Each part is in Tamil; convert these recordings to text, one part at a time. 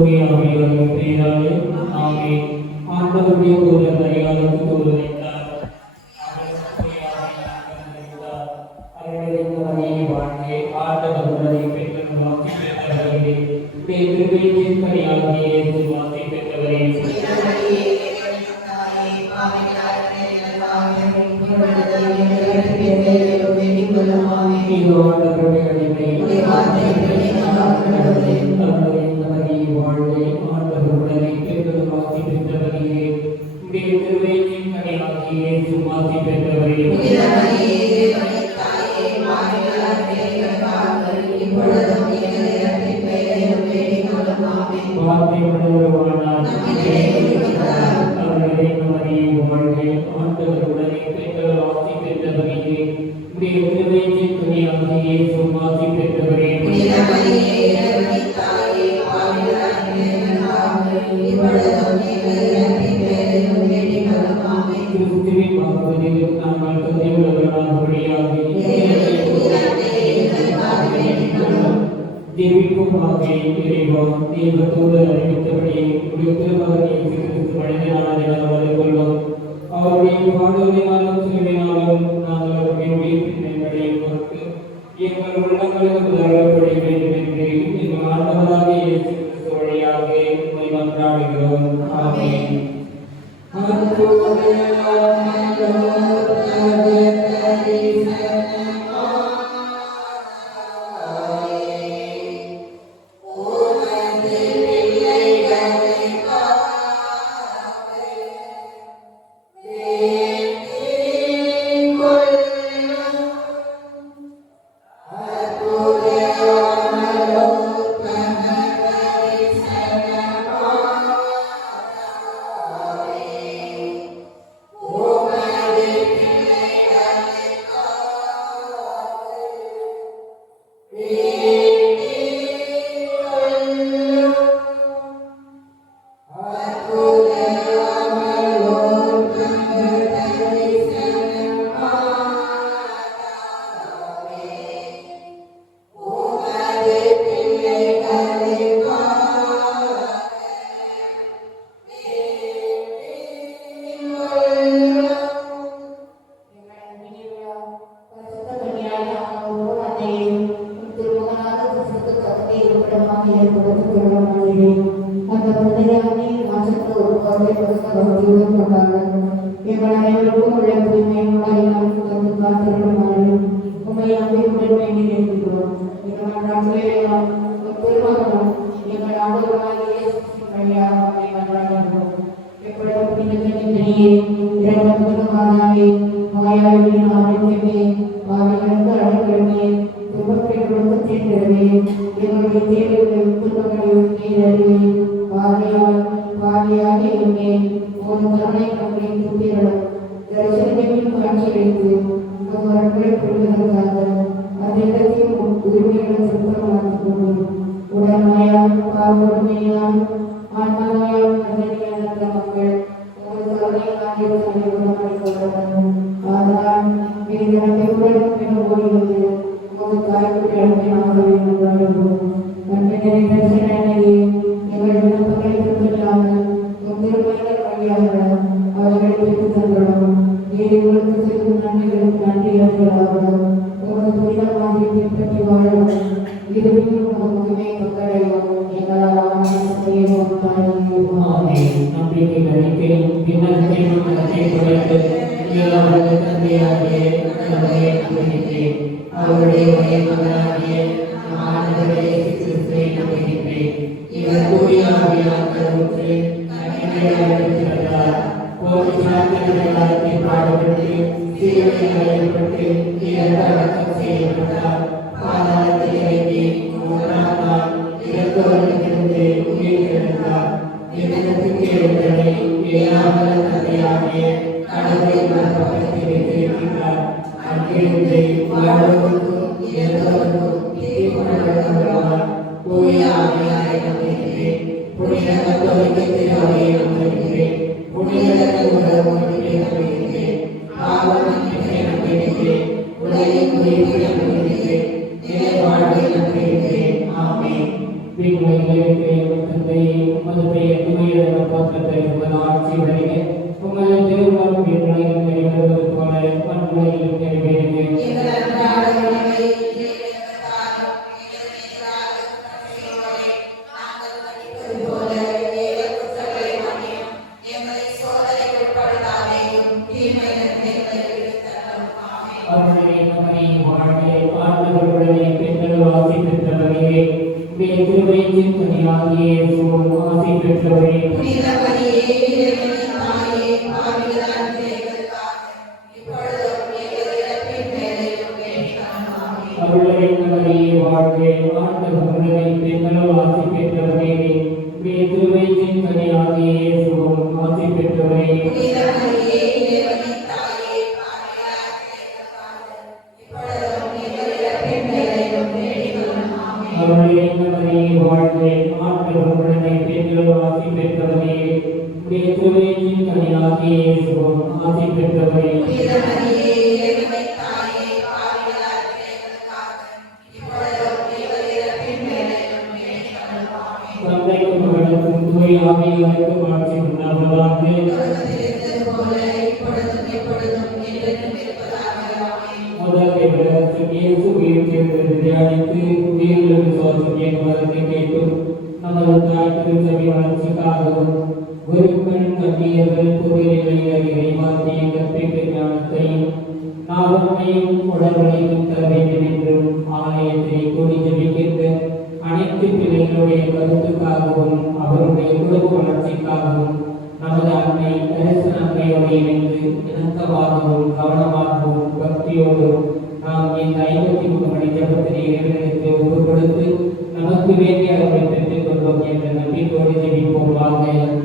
தூய ஆவியாரின் பெயராலே ஆமென். ஆண்டவருடைய தூதர் அதிகாரத்துக்கு தூதரைத்தார். அவருடைய மரியை வாழ்க்கை ஆண்டவர் உடலை பெற்ற வாக்கி பெற்றவர்களே, திருவிழியின் கனியாகிய இயேசு வாக்கி பெற்றவரே, இதோ ஆண்டவருடைய அடிமை வாழ்வை ஆண்டவர் உடலை பெற்ற வாக்கி பெற்றவர்களே, திருவிழியின் கனியாகிய இயேசு வாக்கி பெற்றவரே, Amen. அனைத்து பிள்ளைகளுடைய கருத்துக்காகவும் அவருடைய குடும்ப வளர்ச்சிக்காகவும் நமது அன்னை தரிசனத்தையோடு இணைந்து இணக்கமாகவும் கவனமாகவும் பக்தியோடும் நாம் இந்த 53 மணி ஜபத்தினை இறைவனுக்கு ஒப்புக் கொடுத்து நமக்கு வேண்டிய அவரை பெற்றுக் கொள்வோம் என்ற நம்பிக்கையோடு ஜெபிப்போம். Amen.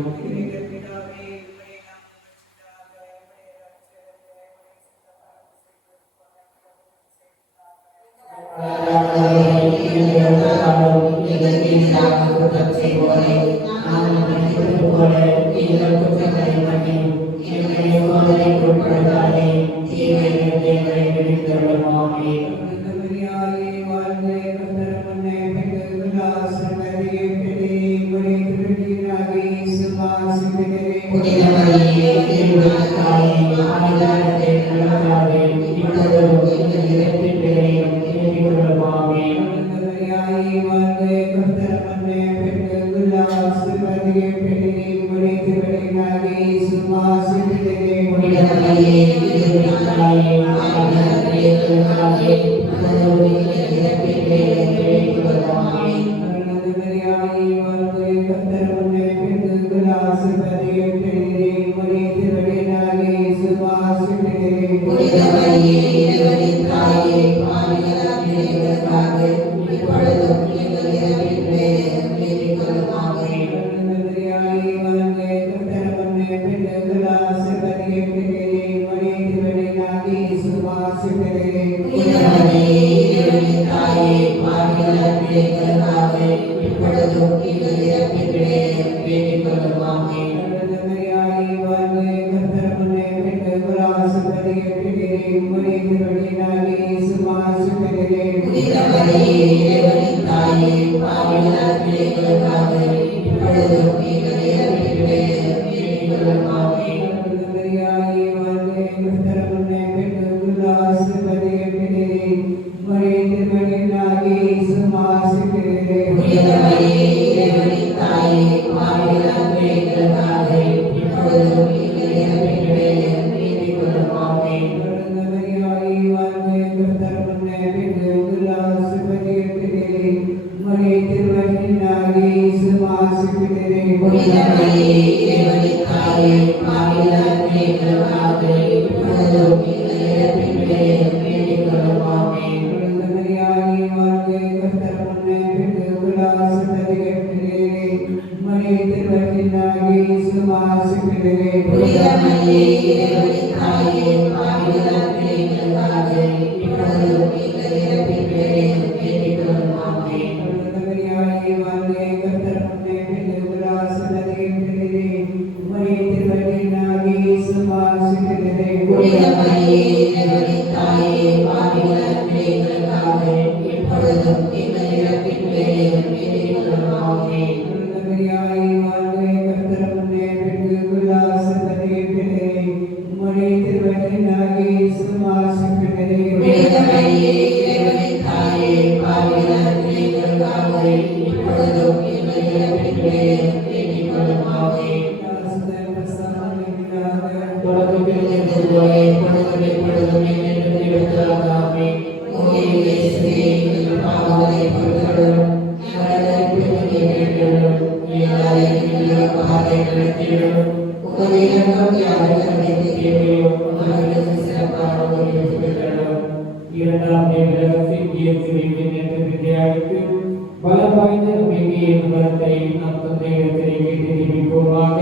இரண்டாம் வித்தியாசத்து பலம் வாய்ந்த நம்பிக்கையின் பலத்தை நம் தந்தையிடத்திலே கேட்டு தெரிவிப்போமாக.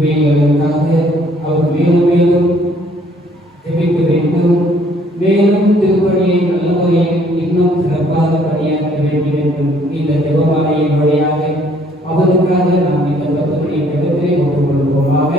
இவைகளுக்காக அவர் மேலும் மேலும் ஜெபிக்க வேண்டும். மேலும் திருப்பணியை நல்ல முறையில் இன்னும் சிறப்பாக பணியாற்ற வேண்டும் என்றும் இந்த ஜெபமாலையின் வழியாக அவருக்காக நாம் இந்த 10 மணி நேரத்திலே ஒப்புக் கொடுப்போமாக.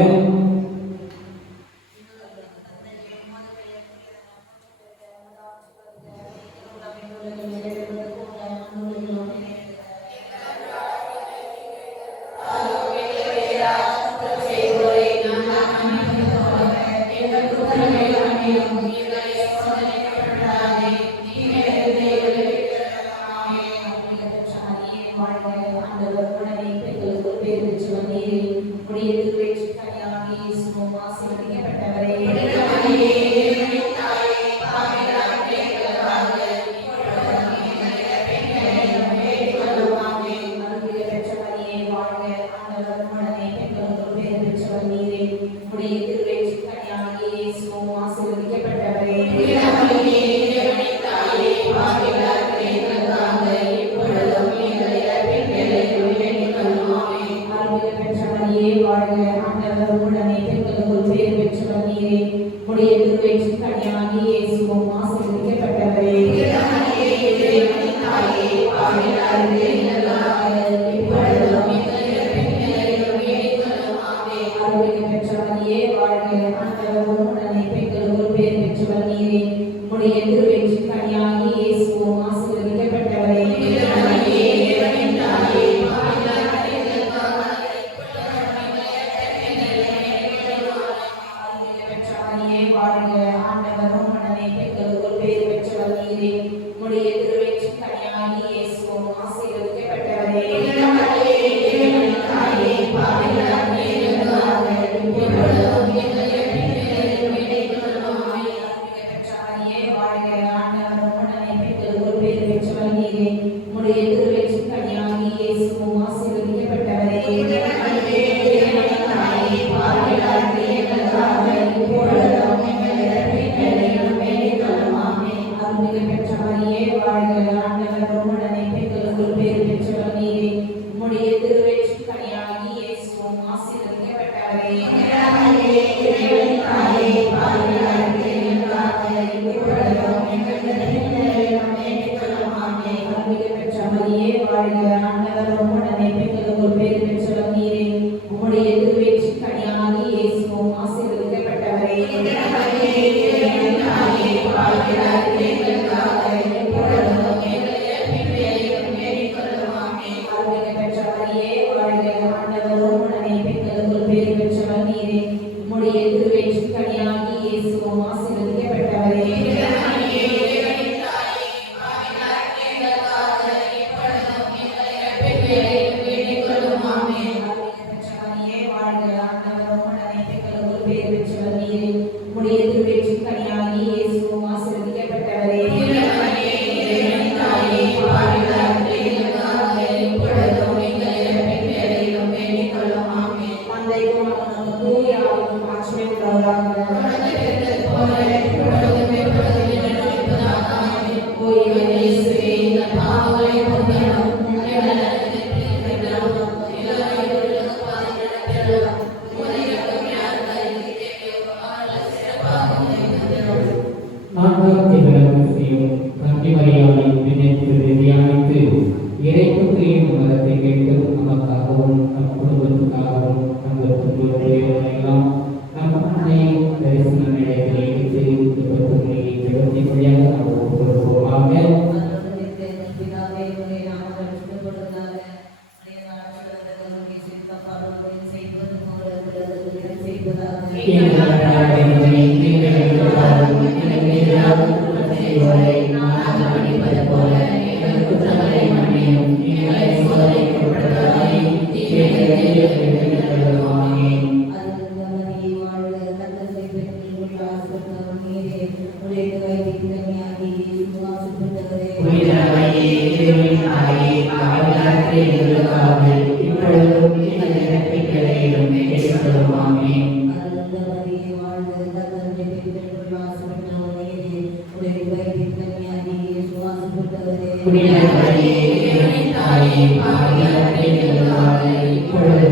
இப்பொழுது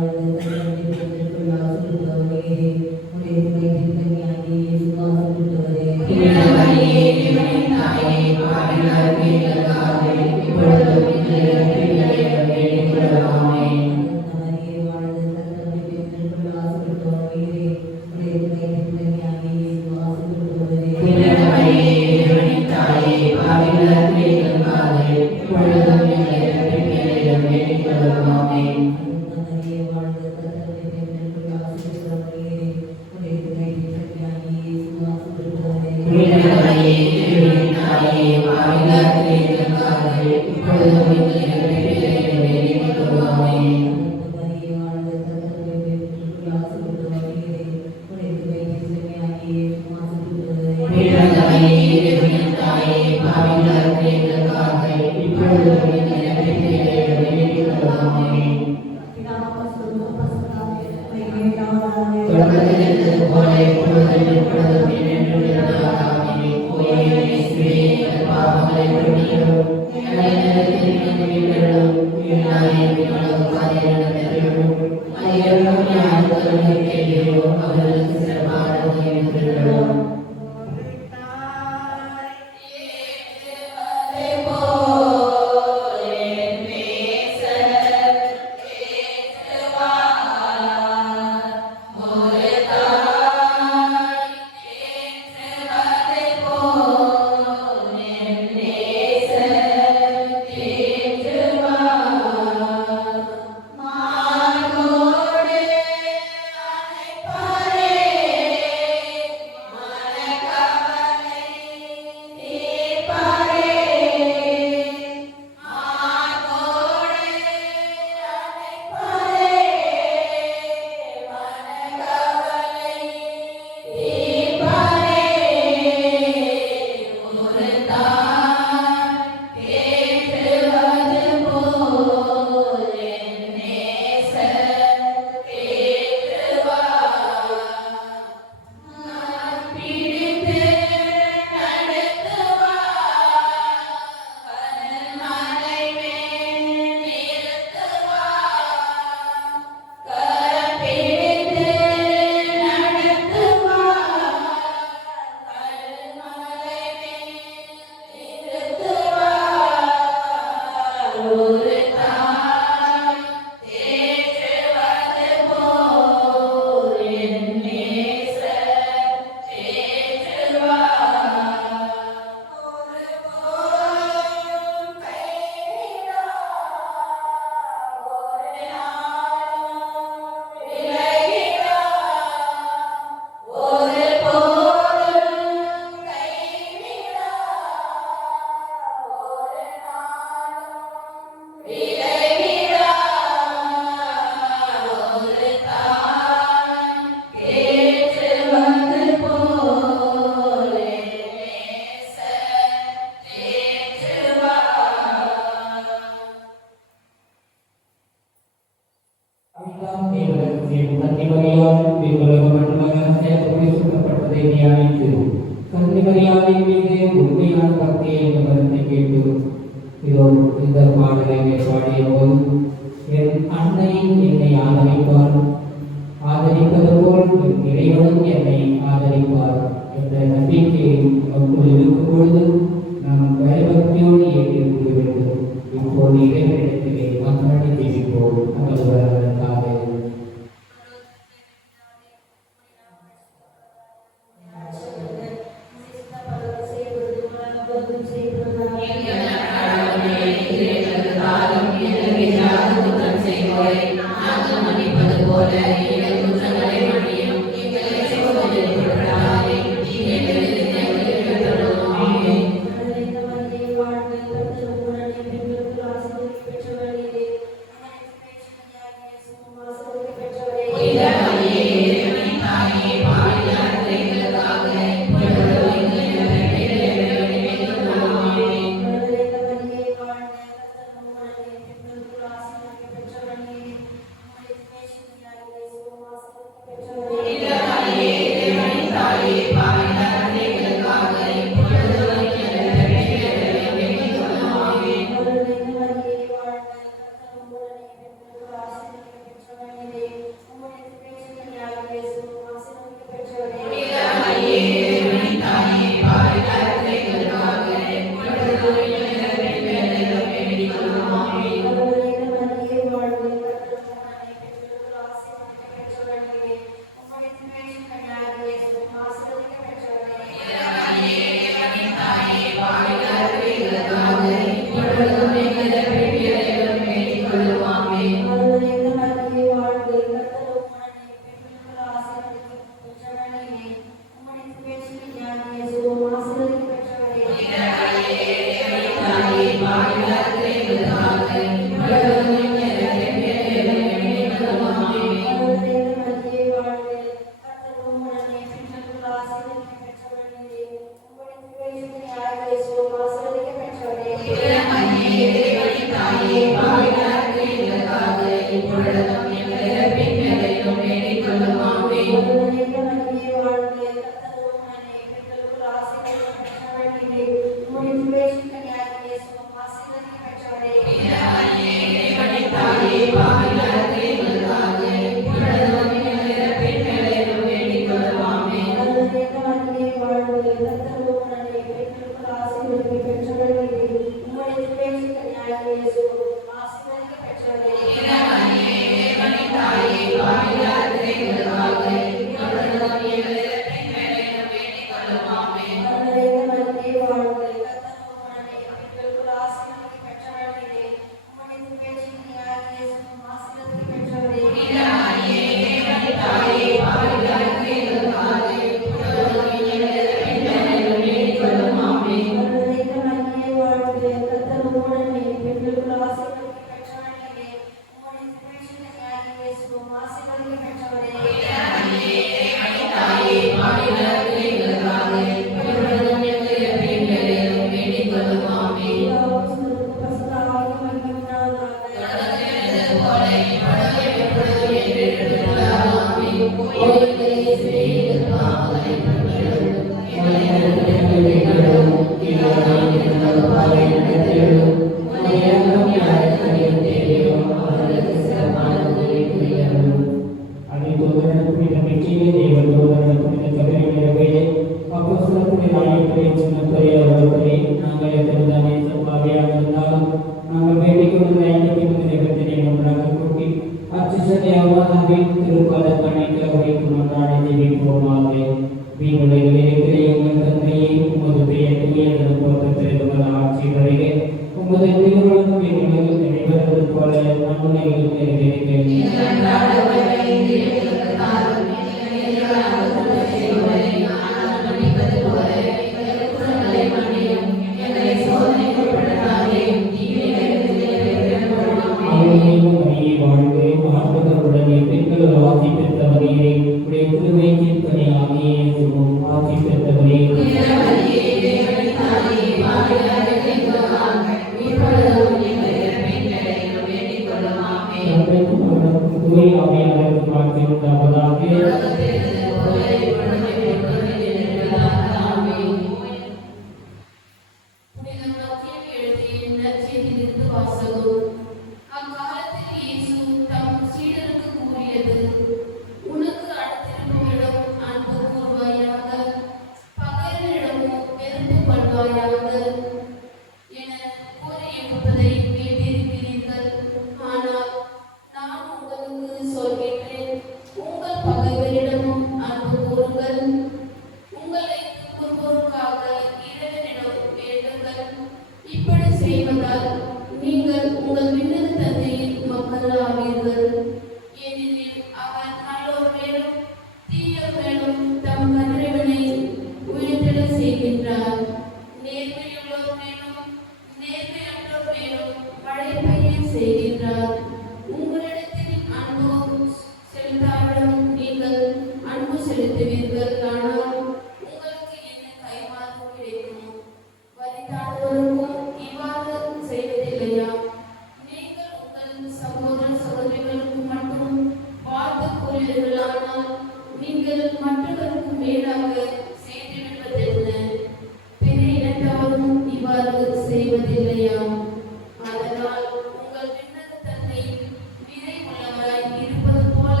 நிறைவுள்ளவராய் இருப்பது போல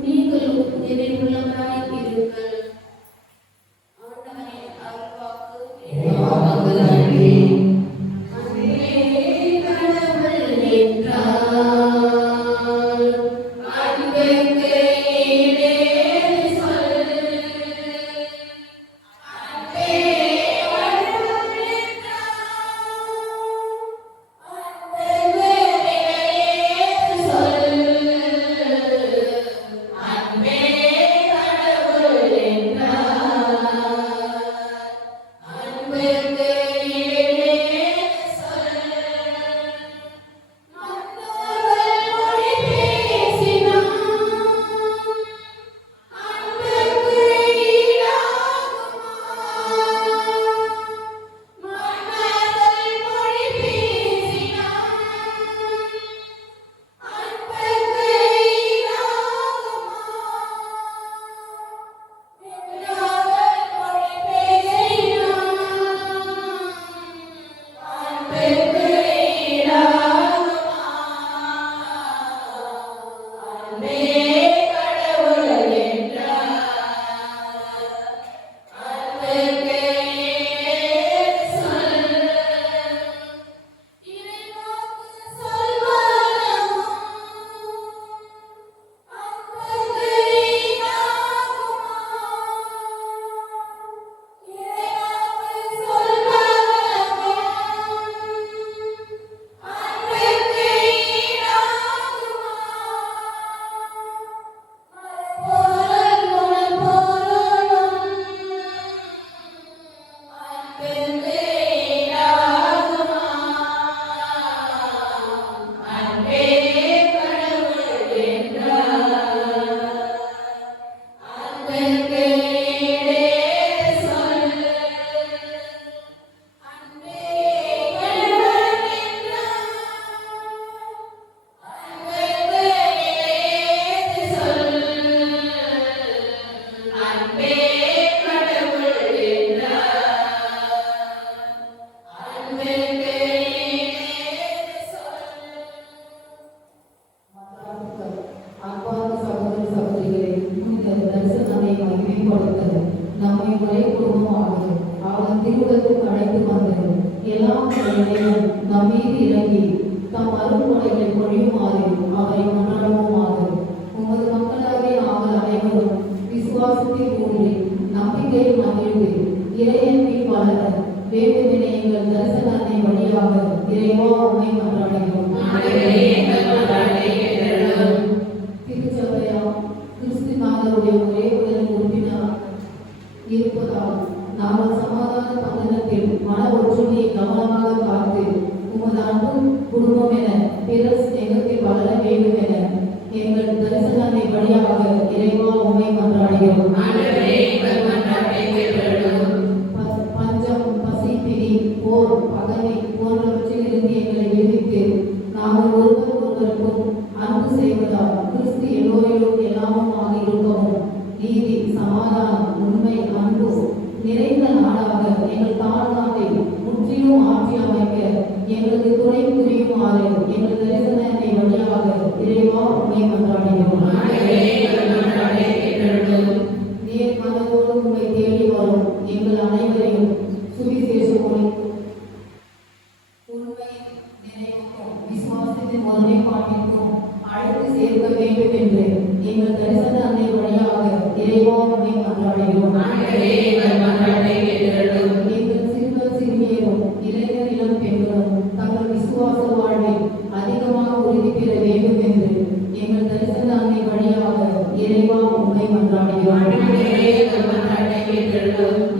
நீங்களும் நிறைவுள்ளவராய் நம்மை ஒரே குடும்பமாக அவன் திருவுலத்துக்கு அழைத்து வந்தது எல்லாம் நம் மீது இறங்கி தம் அருள்கொடைகளை பொழியுமாறு அவரை கொண்டாடுவோமாக. உமது மக்களாகிய நாங்கள் அனைவரும் விசுவாசத்தில் ஊன்றி நம்பிக்கையில் மகிழ்ந்து இறையன்பில் வளர வேண்டுமென எங்கள் தரிசனத்தை வழியாக இறைவா உண்மை மன்றாடுகிறோம். திருச்சபையா கிறிஸ்துநாதருடைய ஒரே உடல் உறுப்பினர் இருப்பதால் நாங்கள் சமாதான பந்தனத்தில் மன ஒற்றுமையை கவனமாக காத்து உமது அன்பு குடும்பம் என பிறர் ஸ்நேகத்தில் வளர வேண்டும் என எங்கள் தரிசனத்தை வழியாக இறைவா உண்மை மன்றாடுகிறோம். பஞ்சம், பசி, பிடி, போர், பகை போன்றவற்றில் இருந்து எங்களை விடுவித்து நாங்கள் ஒருவர் ஒருவருக்கும் அன்பு செய்வதால் கிறிஸ்து எல்லோரிலும் எல்லாமுமாக இருக்கவும் நீதி, சமாதானம், உண்மை, அன்பு நிறைந்த நாடாக எங்கள் தாழ்நாட்டை முற்றிலும் ஆட்சி அமைக்க எங்களுக்கு துணை புரியுமாறு எங்கள் தரிசனத்தை வழியாக இறைவா உண்மை மன்றாடுகிறோம். நேர் மனதோடு உண்மை தேடி வரும் எங்கள் அனைவரையும் சுவிசேஷ ஒளி உண்மை நினைவுக்கும் விசுவாசத்தின் ஒருமைப்பாட்டிற்கும் அழைத்து சேர்க்க வேண்டும் என்று எங்கள் தரிசன அன்னை வழியாக இறைவா உண்மை மன்றாடுகிறோம். எங்கள் சிறுவர் சிறுமியரும் இளைஞர் இளம் பெண்களும் தங்கள் விசுவாச வாழ்வில் அதிகமாக உறுதி பெற வேண்டும் என்று எங்கள் தரிசன அன்னை வழியாக இறைவா உண்மை மன்றாடுகிறோம்.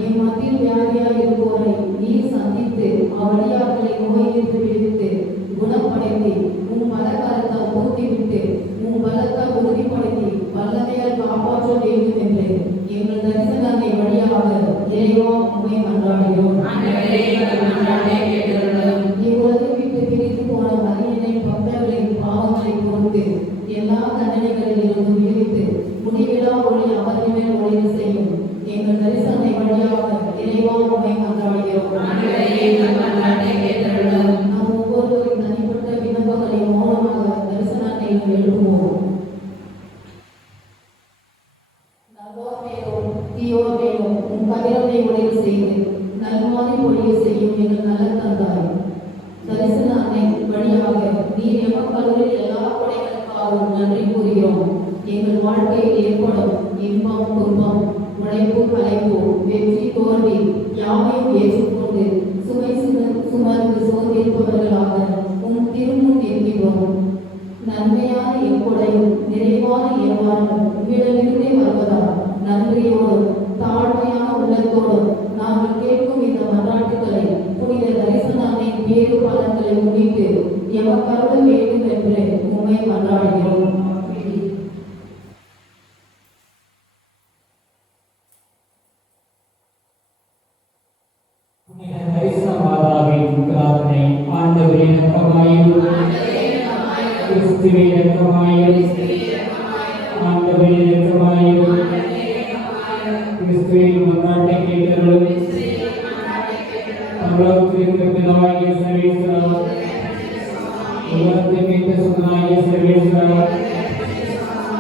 என் மத்தியில் வியாதியாக இருப்போரை நீர் சந்தித்து அவ்வழியார்களை நோயிலிருந்து விடுவித்து குணப்படுத்தி உன் பலகாரத்தால் பூர்த்திவிட்டு உன் பலத்தால் உறுதிப்படுத்தி வல்லமையால் காப்பாற்ற வேண்டும் என்று எங்கள் தரிசனத்தை வழியாக இறைவா உண்மை மன்றாடுகிறோம். இவ்வுலகை விட்டு பிரித்து போன மனிதனை பக்தர்களின் பாவங்களை பொறுத்து எல்லா தண்டனைகளில் இருந்து விடுவித்து முடிவிலா ஒளி அவர்கள் மேல் ஒளி செய்யும் எங்கள் தரிசனத்தை வழியாக இறைவா உண்மை மன்றாடுகிறோம். நம் ஒவ்வொருவரின் தனிப்பட்ட விண்ணப்பங்களை மௌனமாக தரிசனத்தை எழுப்புவோம். நல்லோர் மேலும் தீயோர் மேலும் உன் கதிரனை ஒளிய செய்து நல்மாறி பொழிய செய்யும் எங்கள் நல்ல தந்தாய் தரிசன அன்னை வழியாக நீர் எமக்கல்களில் எல்லா கொடைகளுக்காகவும் நன்றி கூறுகிறோம். எங்கள் வாழ்க்கையில் ஏற்படும் இன்பம், துன்பம், உழைப்பு, கலைப்பு, வெற்றி, தோல்வி யாவையும் ஏற்றுக்கொண்டு சுமை சுமந்து சோர்ந்திருப்பவர்களாக உன் திருமுன் இருக்கிறோம். நன்மையான எப்பொடையும் நிறைவான ஏவாரும் உங்களிடமிருந்தே வருவதால் நன்றியோடும் தாழ்மையான உள்ளத்தோடும் நாங்கள் கேட்கும் இந்த மன்றாட்டுகளை புனித தரிசன அன்னையின் பேரு பலன்களை முன்னிட்டு எமக்கருள வேண்டும் என்று உண்மை மன்றாடுகிறோம். கிறிஸ்துவே இரக்கமாயிரும். ஆண்டவரே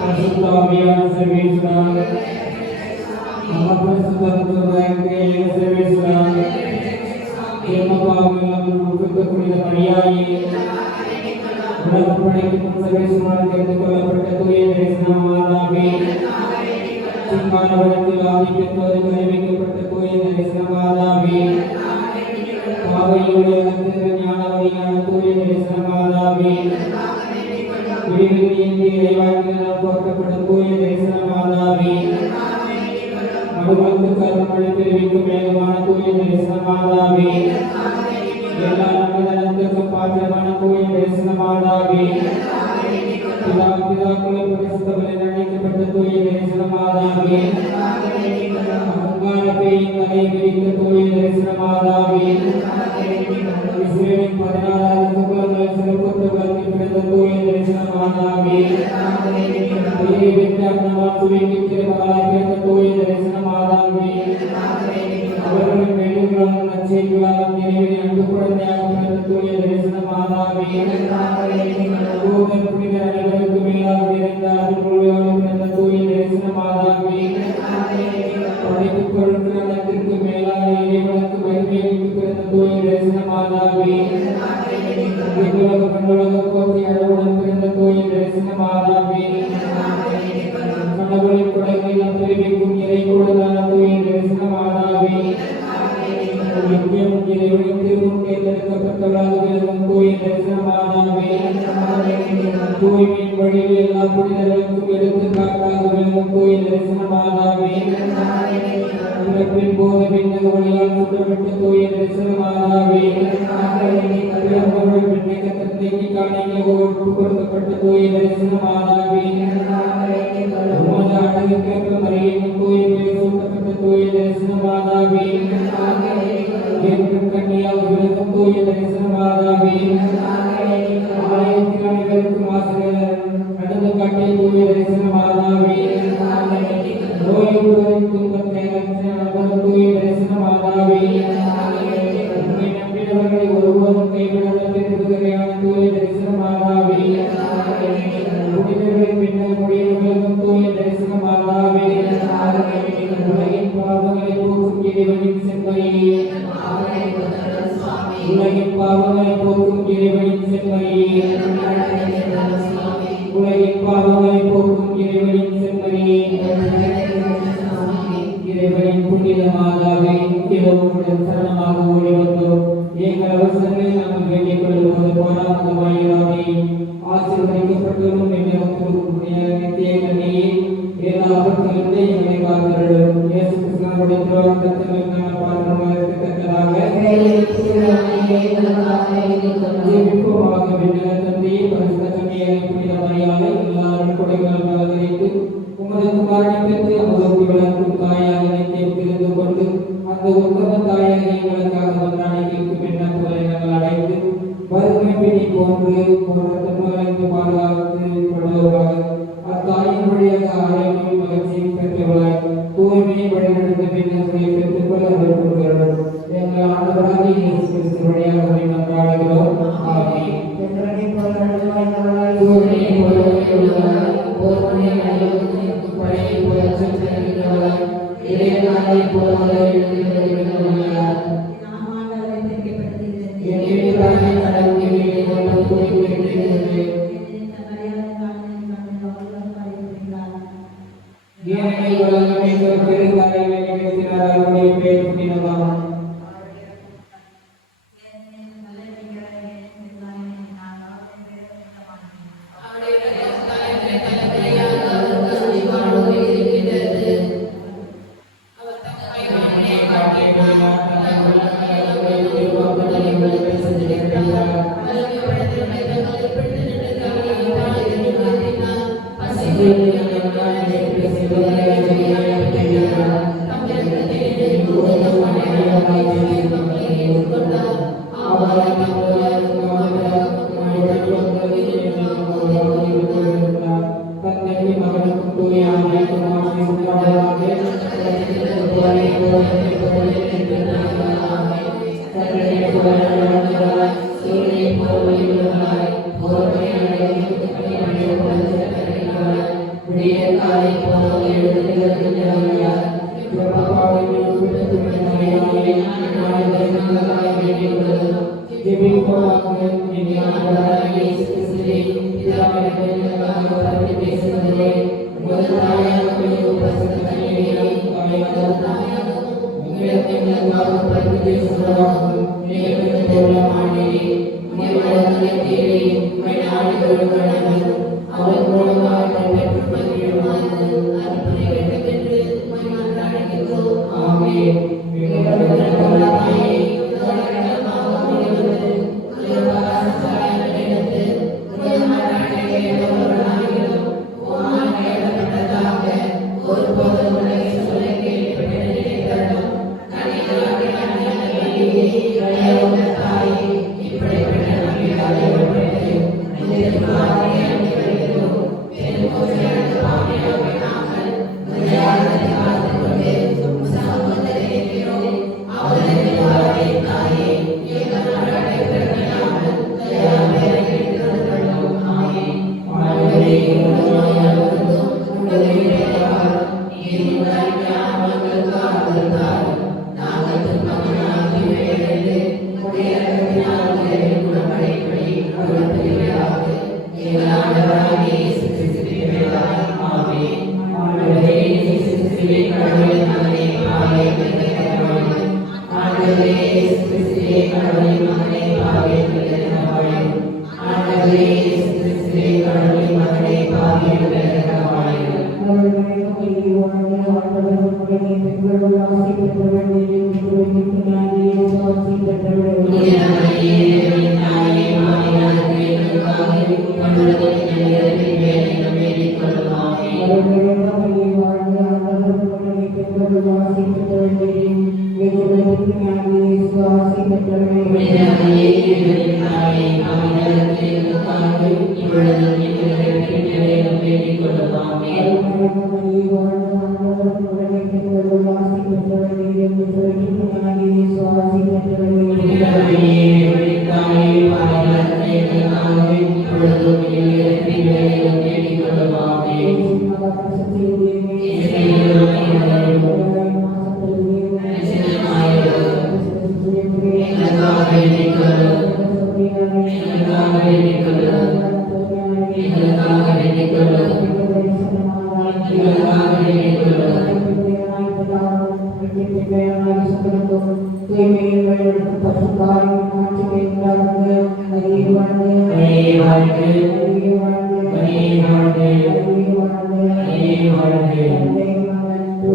பரிசுத்தாவியான சர்வேஸ்வரா, மகாபரிசுத்தருடைய சர்வேஸ்வரா, தேவபாவம் புனித மரியாயே, உலகம் படைக்கும் சர்வேஸ்வரனால் தெரிந்து கொள்ளப்பட்ட தூய தரிசன மாதாவே, சிங்காரவனத்தில் ஆதிக்கத்தோடு கலைவிக்கப்பட்ட தூய தரிசன மாதாவே, பாவையுடைய ஞான வழியான தூய தரிசன மாதாவே, விடுதலையின்றி இறைவாக்கினால் போற்றப்படும் தூய தரிசன மாதாவே, மறுமத்து கருமழை தெரிவிக்கும் வேகமான தூய தரிசன மாதாவே, எல்லா நன்மைகளுக்கும் பாத்திரமான தூய தரிசன மாதாவே, பிதாக்களின் பரிசுத்தவரில் அழைக்கப்பட்ட தூய தரிசன மாதாவே, அகங்கார பேயின் தலை விரித்த தூய தரிசன மாதாவே, இஸ்ரேலின் 16 குலங்கள் சிறப்புற்ற வளர்ச்சி பிறந்த தூய தரிசன மாதாவே, உயிரை விட்டு அன்னவான் சுவைக்கு திருமகளாய் பிறந்த தூய தரிசன மாதாவே, அவர்களின் வேண்டுகளாலும் நற்செய்திகளாலும் நிறைவேறி அன்பு குழந்தையாக பிறந்த தூய தரிசன மாதாவே, தூதர் புனிதர் அனைவருக்கும் மேலாக நிறைந்த அருள்மொழியோடு பிறந்த தூய தரிசன மாதாவே, படைப்புப் பொருட்கள் அனைத்திற்கு மேலாக இறைவனுக்கு மகிமைக்கு பிறந்த தூய தரிசன மாதாவே, விண்ணுலக மண்ணுலக போற்றி அளவுடன் பிறந்த தூய தரிசன மாதாவே, கடவுளின் கொடைகளில் தெரிவிக்கும் இறை கூடலான தூய தரிசன மாதாவே, நித்தியம் இறைவனின் திருமுன் தேர்ந்தெடுக்கப்பட்டவராக விளங்கும் தூய தரிசன மாதாவே, தூய்மையின் வழியில் எல்லா புனிதர்களுக்கும் எடுத்துக்காட்டாக விளங்கும் தூய தரிசன மாதாவே, பிறப்பின் போது விண்ணக வழியால் சுற்றப்பட்ட தூய தரிசன மாதாவே, விண்ணகத்திற்கு காணிக்க ஒப்புக் கொடுக்கப்பட்ட தூய தரிசன மாதாவே, உமது அழகுக்கேற்ப மரியின் தூய பெயர் சூட்டப்பட்ட தூய தரிசன மாதாவே, கன்னியாக விளங்கும் தூய தரிசன மாதாவே, ஆலயத்தில் அனைவருக்கும் ஆசிரியர் நடந்து காட்டிய தூய தரிசன மாதாவே, நோயுற்றோரின் துன்பத்தை அகற்ற தூய தரிசன மாதாவே, உம்மை நம்பினவர்களை ஒருபோதும் கைவிடாத பெருந்துரையான தூய தரிசன மாதாவே, புனிதர்களின் பின்னர் முடிய விளங்கும் தூய தரிசன மாதாவே, உலகின் பாவங்களை போக்கும் இறைவனின் செம்மறியே, உலகின் பாவங்களை போக்கும் இறைவனின் செம்மறியே, உலகின் பாவங்களை போக்கும் இறைவனின் செம்மறியே, இறைவனின் புனித மாதாவே, உங்களுடன் சரணமாக ஓடி வந்தோம். எங்கள் அவசரங்களை நாங்கள் வேண்டிக் கொள்ளும்போது போராட்டமாயிராதே. ஆசீர்வதிக்கப்பட்டவரும் நித்திய கண்ணியே, எல்லா ஆபத்திலிருந்து எங்களை காத்தருளும். இயேசு கிறிஸ்துவினுடைய திருவார்த்தத்திற்கான பாத்திரமாக இருக்கத்தக்கதாக ஜெபிப்போமாக. விண்ணக தந்தையே, பரிசுத்த கன்னியாக புனித மரியாதை எல்லாரும் கொடைகளால் அலங்கரித்து உமது குமாரனை பெற்று அமுதூட்டி வளர்க்கும் தாயாக நித்தியம் தெரிந்து கொண்டு அந்த உத்தம தாயாக எங்களுக்காக வந்தாடி கேட்கும் விண்ணப்பங்களை நாங்கள் அடைந்து வறுமை பிடி போன்ற துன்பங்களுக்கு பாதுகாத்து கொண்டவர்களாக அத்தாயின் வழியாக ஆரோக்கியம் மகிழ்ச்சியும் பெற்றவர்களாய் தூய்மையை வழிநடத்த பின்னர்களை பெற்றுக்கொள்ள விரும்புகிறோம். எங்கள் ஆண்டவராக இயேசு கிறிஸ்து வழியாக கொண்டாடுகிறோம். ஆமென். எங்கள் ஆண்டவராகிய இயேசு கிறிஸ்துவே, பிதாவிடம் எங்களுக்காக பரிந்து பேசுவதிலே உமது தாயாகவும் பரிசுத்த கன்னிகையாம் உமது தாயாகவும் உம்மிடம் எங்களுக்காக பரிந்து பேசுவதாகவும் எங்களுக்கு தோழ மாட்டேனே. உம்முடைய வளங்களை தேடி உம்மை நாடி வருகிறவர்கள் அவர் மூலமாக பெற்றுக் கொள்கிறோமாறு அர்ப்பணை வேண்டும் என்று உம்மை மன்றாடுகிறோம். ஆமென். எங்களுடைய தாயே,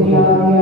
Amen.